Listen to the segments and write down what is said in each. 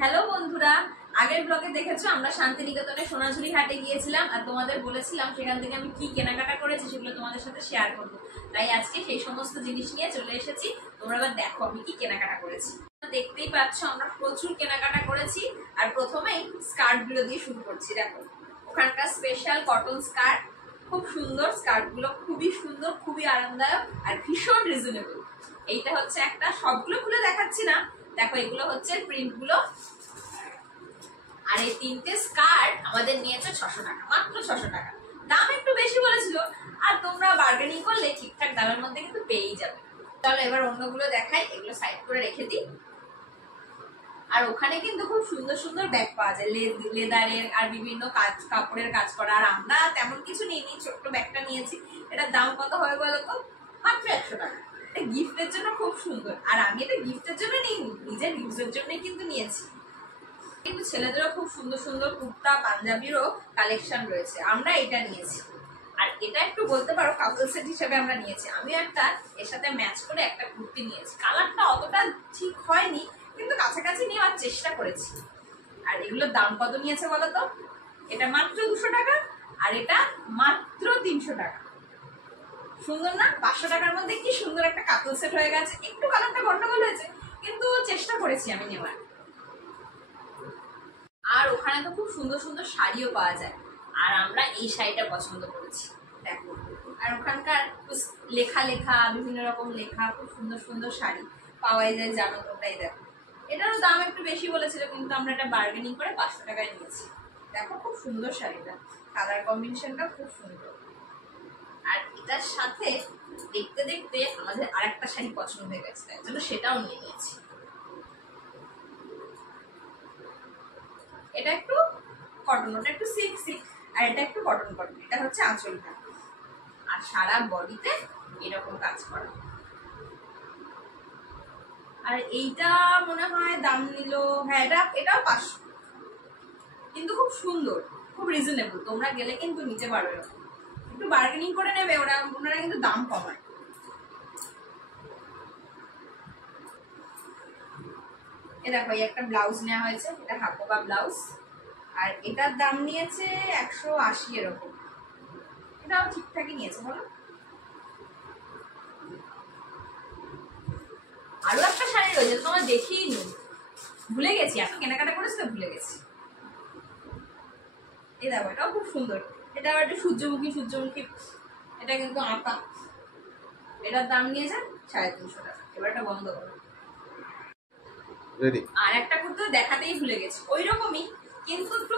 Hello বন্ধুরা, আগের ব্লগে দেখেছো আমরা শান্তিনিকেতনে সোনাঝুরি হাটে গিয়েছিলাম আর তোমাদের বলেছিলাম সেখান থেকে আমি কি কেনাকাটা করেছি সেগুলো তোমাদের সাথে শেয়ার করব। তাই আজকে সেই সমস্ত জিনিস নিয়ে চলে এসেছি। তোমরা এবার দেখো আমি কি কেনাকাটা করেছি। দেখতেই পাচ্ছ আমরা প্রচুর কেনাকাটা করেছি। আর প্রথমেই স্কার্ট গুলো দিয়ে শুরু করছি। দেখো ওখানকার স্পেশাল কটন স্কার্ট, খুব সুন্দর স্কার্ট গুলো, খুবই সুন্দর, খুবই আরামদায়ক আর ভীষণ রিজনেবল। এইটা হচ্ছে একটা, সবগুলো খুলে দেখাচ্ছি না, দেখো এগুলো হচ্ছে প্রিন্ট গুলো। আর এই তিনটে স্কার্ট আমাদের নিয়েছে 600 টাকা, মাত্র 600 টাকা। দাম একটু বেশি বলেছিল, আর তোমরা বার্গেনিং করলে ঠিকঠাক দামের মধ্যে কিন্তু পেয়েই যাবে। চলো এবার অন্যগুলো দেখাই, এগুলো সাইড করে রেখে দিই। আর ওখানে কিন্তু খুব সুন্দর সুন্দর ব্যাগ পাওয়া যায়, লেদারের আর বিভিন্ন কাপড়ের কাজ করা। আর আমরা তেমন কিছু নিইনি, ছোট্ট ব্যাগটা নিয়েছি। এটার দাম কত হবে বলো তো? মাত্র 100 টাকা। এটা গিফটের জন্য খুব সুন্দর। আর আমি এটা গিফটের জন্য নিইনি, নিজের ইউজের জন্যই কিন্তু নিয়েছি। কিন্তু ছেলেদেরও খুব সুন্দর সুন্দর কুর্তা পাঞ্জাবিরও কালেকশন রয়েছে, আমরা এটা নিয়েছি। আর এটা একটু বলতে পারো কাপল সেট হিসেবে আমরা নিয়েছি। আমি একটা এর সাথে ম্যাচ করে একটা কুর্তি নিয়েছি, কালারটা অতটা ঠিক হয়নি কিন্তু কাছাকাছি নেওয়ার চেষ্টা করেছি। আর এগুলোর দাম কত নিয়েছে বলতো? এটা মাত্র 200 টাকা আর এটা মাত্র 300 টাকা। সুন্দর না? 500 টাকার মধ্যে কি সুন্দর একটা কাপল সেট হয়ে গেছে। একটু কালারটা গন্ডগোল হয়েছে কিন্তু চেষ্টা করেছি আমি নেওয়ার। আর ওখানে তো খুব সুন্দর সুন্দর শাড়িও পাওয়া যায়, আর আমরা এই শাড়িটা পছন্দ করেছি। দেখো, আর ওখানকার লেখা লেখা বিভিন্ন রকম লেখা, খুব সুন্দর সুন্দর শাড়ি পাওয়া যায়, জানো তোমরাই। দেখো এটারও দাম একটু বেশি বলেছিল কিন্তু আমরা এটা বার্গেনিং করে 500 টাকায় নিয়েছি। দেখো খুব সুন্দর শাড়িটা, কালার কম্বিনেশনটা খুব সুন্দর। আর এটার সাথে দেখতে দেখতে আমাদের আরেকটা শাড়ি পছন্দ হয়ে গেছে, তাই জন্য সেটাও নিয়ে নিয়েছি। এটা একটু কটন, ওটা একটু সিল্ক সিল্ক, আর এটা একটু কটন কটন। এটা হচ্ছে আঁচলটা, আর সারা বডিতে এরকম কাজ করা। আর এইটা মনে হয় দাম নিল, হ্যাঁ এটাও 500, কিন্তু খুব সুন্দর, খুব রিজনেবল। তোমরা গেলে কিন্তু নিতে পারবে, একটু বার্গেনিং করে নেবে, ওনারা কিন্তু দাম কমায়। এ দেখো এই একটা ব্লাউজ নেওয়া হয়েছে, এটা হাকোবা ব্লাউজ, আর এটার দাম নিয়েছে 180 এরকম। এটাও ঠিকঠাকই নিয়েছে বলো। আরো একটা শাড়ি রয়েছে তোমার দেখিয়ে নি, ভুলে গেছি, এত কেনাকাটা করেছি তো ভুলে গেছি। এই দেখো এটাও খুব সুন্দর, এটা আবার একটা সূর্যমুখী সূর্যমুখী, এটা কিন্তু আঁকা। এটার দাম নিয়েছে 350 টাকা। এবার এটা বন্ধ করো। আর একটা কুর্তি দেখাতেই ভুলে গেছি, ওই রকমই কিন্তু একটু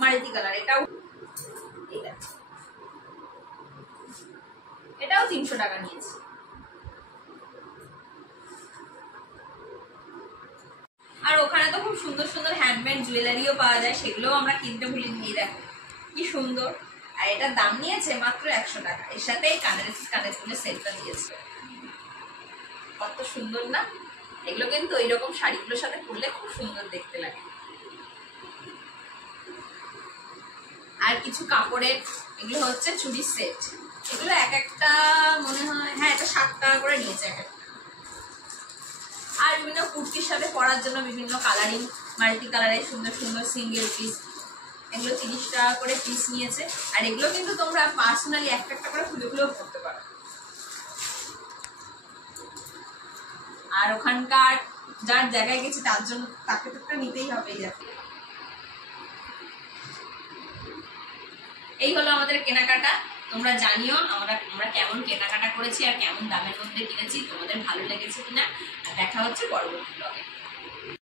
মাল্টি কালার। এটাও 300 টাকা নিয়েছে। আর ওখানে তো খুব সুন্দর সুন্দর হ্যান্ডমেড জুয়েলারিও পাওয়া যায়, সেগুলোও আমরা কিনতে ভুলিনি। দেখো কি সুন্দর। আর এটার দাম নিয়েছে মাত্র 100 টাকা। এর সাথে কানের ফুলের সেটটা দিয়েছে। কত সুন্দর না? এগুলো কিন্তু ওইরকম শাড়িগুলোর সাথে পরলে খুব সুন্দর দেখতে লাগে। আর কিছু কাপড়ের, এগুলো হচ্ছে চুড়ির সেট। এগুলো এক একটা মনে হয়, হ্যাঁ এটা 7 টাকা করে নিয়েছে এক একটা। আর বিভিন্ন কুর্তির সাথে পরার জন্য বিভিন্ন কালারিং মাল্টি কালারের সুন্দর সুন্দর সিঙ্গেল পিস, এগুলো 30 টাকা করে পিস নিয়েছে। আর এগুলো কিন্তু তোমরা পার্সোনালি একটা একটা করে খুলে খুলেও পরতে পারো। আর ওখানকার যার জায়গায় গেছে তার জন্য তাকে তো একটা নিতেই হবে। এই হলো আমাদের কেনাকাটা। তোমরা জানিও আমরা কেমন কেনাকাটা করেছি আর কেমন দামের মধ্যে কিনেছি, তোমাদের ভালো লেগেছে কিনা। দেখা হচ্ছে পরবর্তী ব্লগে।